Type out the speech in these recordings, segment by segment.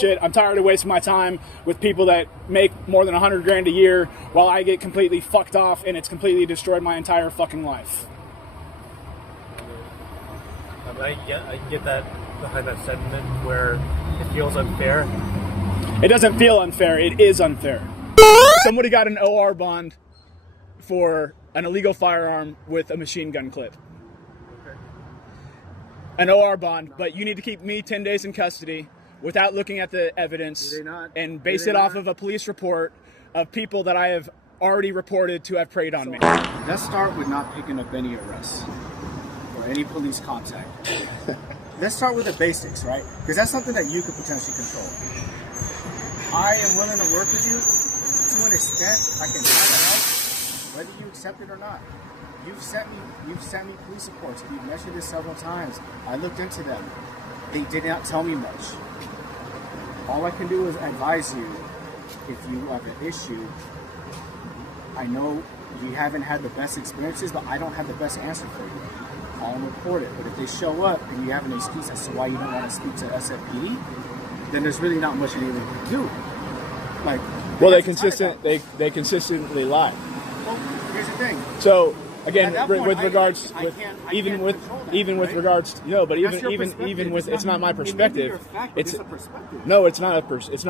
bullshit. I'm tired of wasting my time with people that make more than $100,000 a year while I get completely fucked off and it's completely destroyed my entire fucking life. I can get that behind that sentiment where it feels unfair. It doesn't feel unfair. It is unfair. Somebody got an OR bond for an illegal firearm with a machine gun clip. Okay. An OR bond, but you need to keep me 10 days in custody without looking at the evidence and base it off of a police report of people that I have already reported to have preyed on me. Let's start with not picking up any arrests or any police contact. Let's start with the basics, right? Because that's something that you could potentially control. I am willing to work with you to an extent. I can try to help, whether you accept it or not. You've sent me police reports. We've mentioned this several times. I looked into them. They did not tell me much. All I can do is advise you if you have an issue. I know you haven't had the best experiences, but I don't have the best answer for you. Call and report it. But if they show up and you have an excuse as to why you don't want to speak to SFPD, then there's really not much anyone can do. Like, well, they consistently lie. Well, here's the thing. So again, point, with regards, even with regards, it's not my perspective. It's a perspective. No, it's not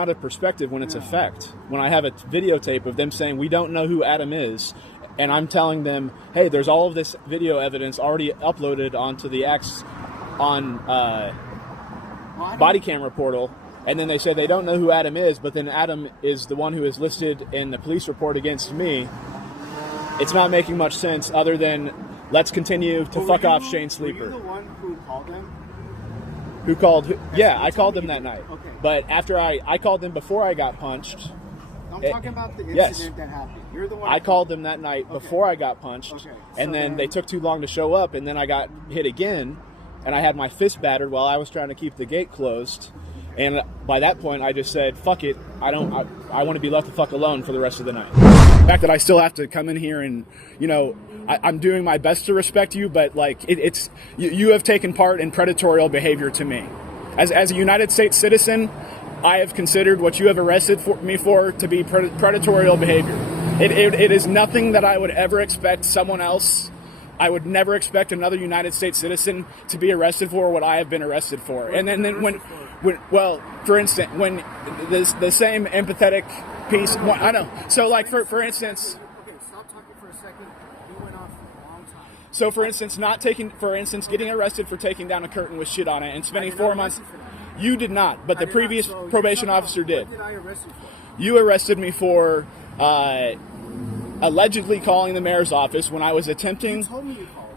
a perspective when it's a fact. When I have a videotape of them saying we don't know who Adam is, and I'm telling them, hey, there's all of this video evidence already uploaded onto the X on body camera portal. And then they say they don't know who Adam is, but then Adam is the one who is listed in the police report against me. It's not making much sense other than let's continue to fuck off Shane Sleeper. Were you the one who called them? Who called? Yeah, I called them that night. Okay. But after I called them before I got punched. I'm talking about the incident that happened. You're the one. I called them that night before I got punched. Okay. And then they took too long to show up, and then I got hit again, and I had my fist battered while I was trying to keep the gate closed. And by that point, I just said, fuck it. I want to be left the fuck alone for the rest of the night. The fact that I still have to come in here and, I'm doing my best to respect you, but like you have taken part in predatory behavior to me. As a United States citizen, I have considered what you have arrested me for to be predatory behavior. It is nothing that I would ever expect someone else. I would never expect another United States citizen to be arrested for what I have been arrested for. And then when for instance, when the same empathetic piece, I know. So like for instance. Okay, stop talking for a second. You went on for a long time. So for instance, getting arrested for taking down a curtain with shit on it and spending 4 months. You did not, but the previous probation officer did. What did I arrest you for? You arrested me for allegedly calling the mayor's office when I was attempting. You told me you called.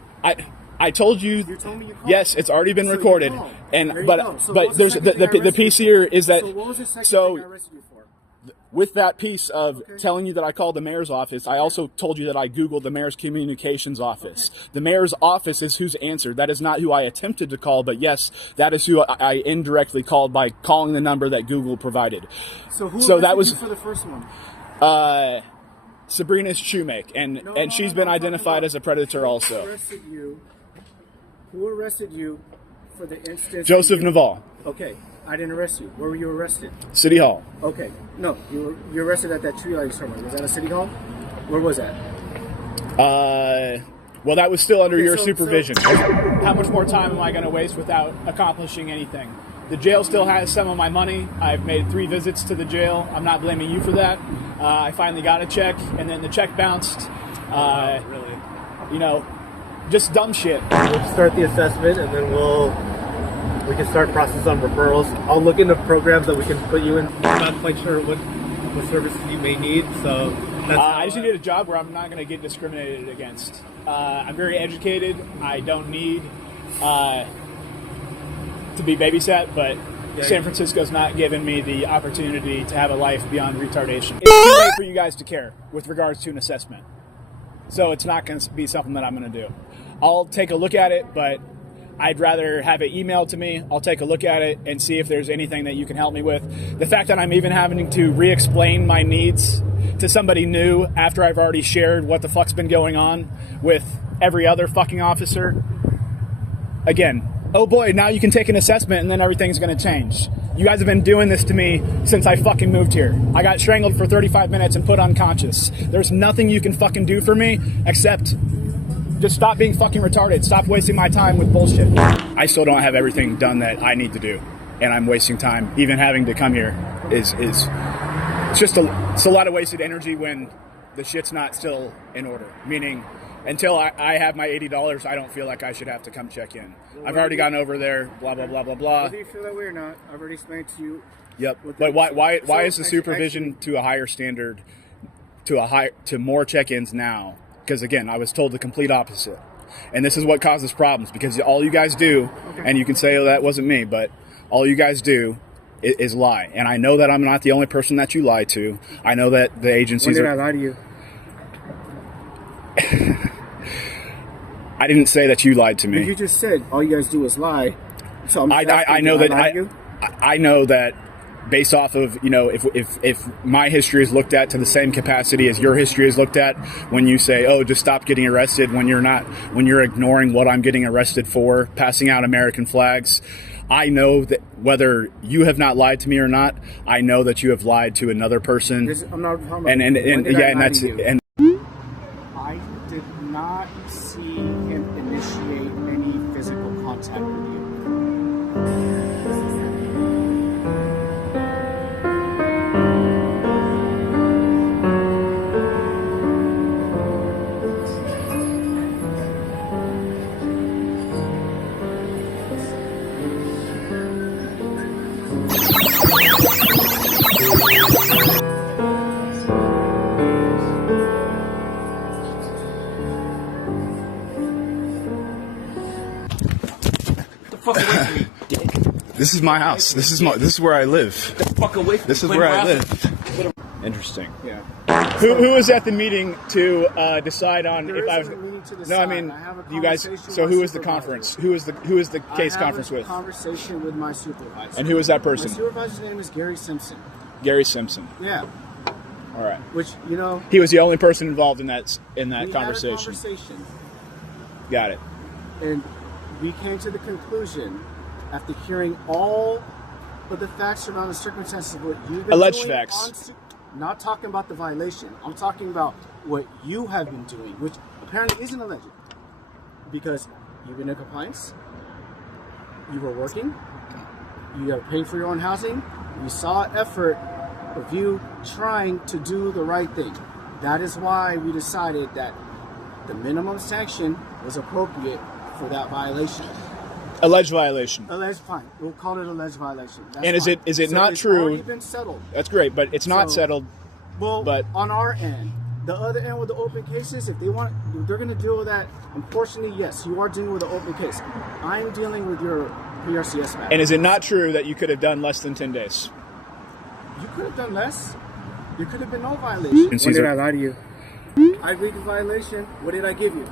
I told you. You told me you called. Yes, it's already been recorded. And but there's the piece here is that. So what was the second thing I arrested you for? With that piece of telling you that I called the mayor's office, I also told you that I Googled the mayor's communications office. Okay. The mayor's office is who's answered. That is not who I attempted to call, but yes, that is who I indirectly called by calling the number that Google provided. So who arrested you for the first one? Sabrina Shoemake, and she's been identified as a predator also. Who arrested you for the instance? Joseph Naval. Okay, I didn't arrest you. Where were you arrested? City Hall. Okay, no, you arrested at that tree lighting ceremony. Was that a City Hall? Where was that? Well, that was still under your supervision. How much more time am I going to waste without accomplishing anything? The jail still has some of my money. I've made 3 visits to the jail. I'm not blaming you for that. I finally got a check, and then the check bounced. Really? Just dumb shit. We'll start the assessment, and then we can start process on referrals. I'll look into programs that we can put you in. I'm not quite sure what services you may need, so I just need a job where I'm not going to get discriminated against. I'm very educated. I don't need to be babysat, but San Francisco's not giving me the opportunity to have a life beyond retardation. It's too late for you guys to care with regards to an assessment. So it's not going to be something that I'm going to do. I'll take a look at it, but I'd rather have it emailed to me. I'll take a look at it and see if there's anything that you can help me with. The fact that I'm even having to re-explain my needs to somebody new after I've already shared what the fuck's been going on with every other fucking officer. Again, oh boy, now you can take an assessment and then everything's going to change. You guys have been doing this to me since I fucking moved here. I got strangled for 35 minutes and put unconscious. There's nothing you can fucking do for me except just stop being fucking retarded. Stop wasting my time with bullshit. I still don't have everything done that I need to do, and I'm wasting time. Even having to come here is it's a lot of wasted energy when the shit's not still in order. Meaning, until I have my $80, I don't feel like I should have to come check in. Well, I've already gone over there, blah, blah, blah, blah, blah. Whether you feel that way or not, I've already explained to you. Yep. But why is the supervision to a higher standard, to more check-ins now? Because, again, I was told the complete opposite. And this is what causes problems, because all you guys do, and you can say, oh, that wasn't me, but all you guys do is lie. And I know that I'm not the only person that you lie to. I know that the agencies When did I lie to you? I didn't say that you lied to me. But you just said all you guys do is lie. So I know that I know that based off of, if my history is looked at to the same capacity as your history is looked at, when you say, oh, just stop getting arrested, when you're ignoring what I'm getting arrested for, passing out American flags, I know that whether you have not lied to me or not, I know that you have lied to another person. I'm not talking about and I did not see him initiate any physical contact with you. This is my house. This is where I live. This is where I live. Interesting. Yeah. Who was at the meeting to decide on There if I was? isn't a meeting to No, I decide. mean, I have a you guys. conversation So with who my was the supervisor. conference? Who was the case conference I have with? a conversation with my supervisor. And who was that My person? supervisor's name is Gary Simpson. Gary Simpson. Yeah. All right. Which, He was the only person involved in that we conversation. had a conversation. Got it. And we came to the conclusion, after hearing all of the facts around the circumstances of what you've been Alleged doing facts. not talking about the violation. I'm talking about what you have been doing, which apparently isn't alleged. Because you've been in compliance, you were working, you are paying for your own housing, we saw effort of you trying to do the right thing. That is why we decided that the minimum sanction was appropriate for that violation. Alleged violation. Alleged, fine. We'll call it alleged violation. That's And fine. is it So not it's true? already been settled. That's great, but it's not So- settled. Well, But- on our end, the other end with the open cases, if they're going to deal with that. Unfortunately, yes, you are dealing with an open case. I'm dealing with your PRCS matter. And is it not true that you could have done less than 10 days? You could have done less. There could have been no violation. And Caesar- lie to you? I agreed to violation. What did I give you?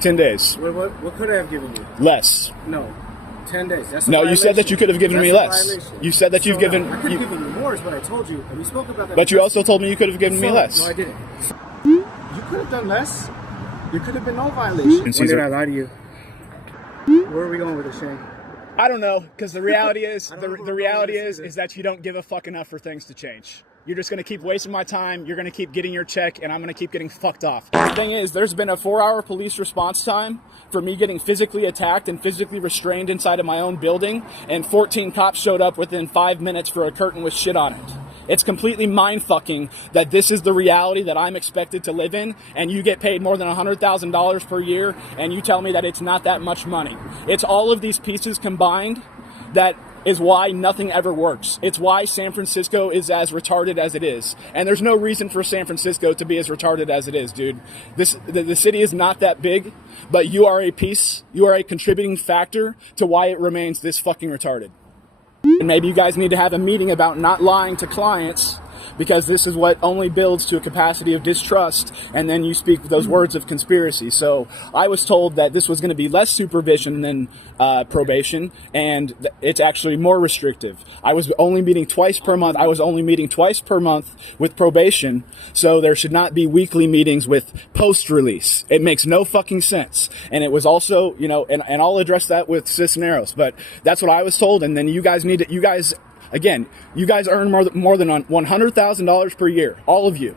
10 days. What could I have given you? Less. No. 10 days. That's a No, you said that violation. you could have given That's me a less. violation. You said that you've So, given. I could you- have given you more, is what I told you, and we spoke about that. But you also told me you could have given me So- less. No, I didn't. You could have done less. There could have been no violation. And Caesar- lie to you? Where are we going with this, Shane? I don't know, because the reality is, I don't know the where reality we're going with this is that you don't give a fuck enough for things to change. You're just going to keep wasting my time. You're going to keep getting your check, and I'm going to keep getting fucked off. The thing is, there's been a 4-hour police response time for me getting physically attacked and physically restrained inside of my own building, and 14 cops showed up within 5 minutes for a curtain with shit on it. It's completely mind-fucking that this is the reality that I'm expected to live in, and you get paid more than $100,000 per year, and you tell me that it's not that much money. It's all of these pieces combined that is why nothing ever works. It's why San Francisco is as retarded as it is. And there's no reason for San Francisco to be as retarded as it is, dude. The city is not that big, but you are a contributing factor to why it remains this fucking retarded. And maybe you guys need to have a meeting about not lying to clients, because this is what only builds to a capacity of distrust, and then you speak those words of conspiracy. So I was told that this was going to be less supervision than probation, and it's actually more restrictive. I was only meeting twice per month. I was only meeting twice per month with probation, so there should not be weekly meetings with post-release. It makes no fucking sense. And it was also, and I'll address that with Cisneros, but that's what I was told, and then you guys Again, you guys earn more than $100,000 per year, all of you.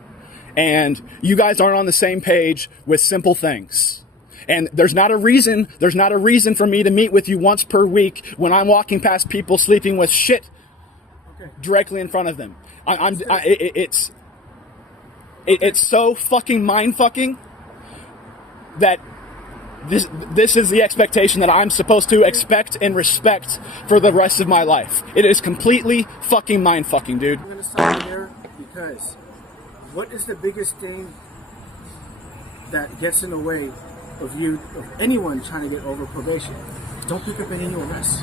And you guys aren't on the same page with simple things. And there's not a reason for me to meet with you once per week when I'm walking past people sleeping with shit directly in front of them. It's so fucking mind-fucking that this is the expectation that I'm supposed to expect and respect for the rest of my life. It is completely fucking mind-fucking, dude. I'm going to stop you there because what is the biggest thing that gets in the way of anyone trying to get over probation? Don't pick up any new arrests.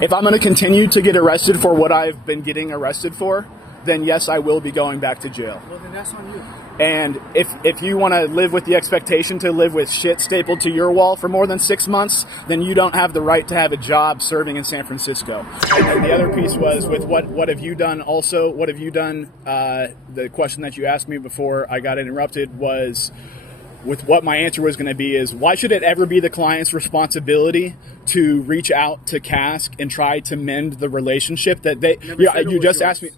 If I'm going to continue to get arrested for what I've been getting arrested for, then yes, I will be going back to jail. Well, then that's on you. And if you want to live with the expectation to live with shit stapled to your wall for more than 6 months, then you don't have the right to have a job serving in San Francisco. And the other piece was with what have you done also? What have you done? The question that you asked me before I got interrupted was, with what my answer was going to be is, why should it ever be the client's responsibility to reach out to Cask and try to mend the relationship that they? You just asked me.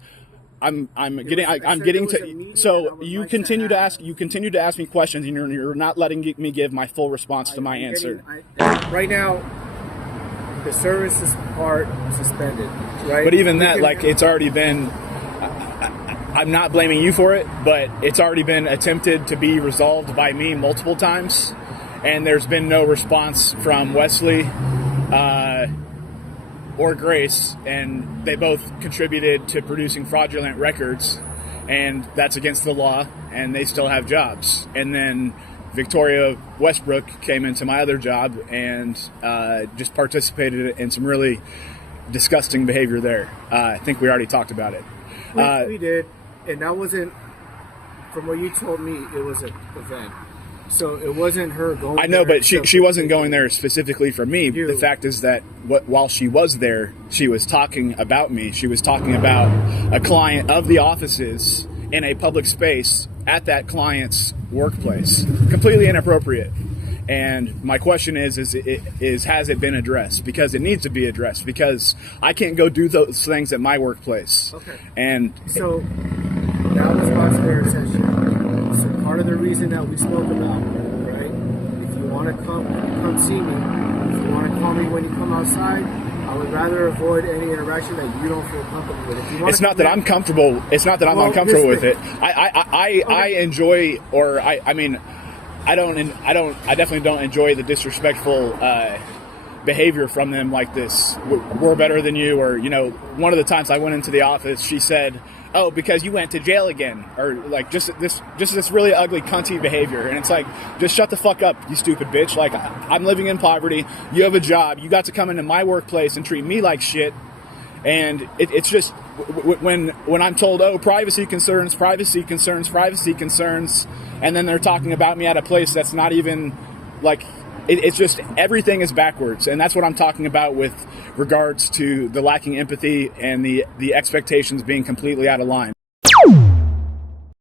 I'm getting to. So you continue to ask me questions, and you're not letting me give my full response to my answer. Right now, the services part suspended. Right. But even that, like, it's already been. I'm not blaming you for it, but it's already been attempted to be resolved by me multiple times, and there's been no response from Wesley or Grace, and they both contributed to producing fraudulent records, and that's against the law, and they still have jobs. And then Victoria Westbrook came into my other job and just participated in some really disgusting behavior there. I think we already talked about it. We did, and that wasn't, from what you told me, it was an event. So it wasn't her going. I know, but she wasn't going there specifically for me. The fact is that while she was there, she was talking about me. She was talking about a client of the offices in a public space at that client's workplace. Completely inappropriate. And my question is has it been addressed? Because it needs to be addressed. Because I can't go do those things at my workplace. Okay. And so that was Mazbar session. So part of the reason that we spoke about, right? If you want to come see me. If you want to call me when you come outside, I would rather avoid any interaction that you don't feel comfortable with. If you want it's not that I'm comfortable. It's not that I'm uncomfortable with it. I enjoy, or I mean. I definitely don't enjoy the disrespectful behavior from them like this. We're better than you, or, you know, one of the times I went into the office, she said, "Oh, because you went to jail again," or like just this really ugly cunty behavior. And it's like, just shut the fuck up, you stupid bitch. Like, I'm living in poverty. You have a job. You got to come into my workplace and treat me like shit. And it's just when I'm told, oh, privacy concerns, and then they're talking about me at a place that's not even, like, it's just, everything is backwards. And that's what I'm talking about with regards to the lacking empathy and the expectations being completely out of line.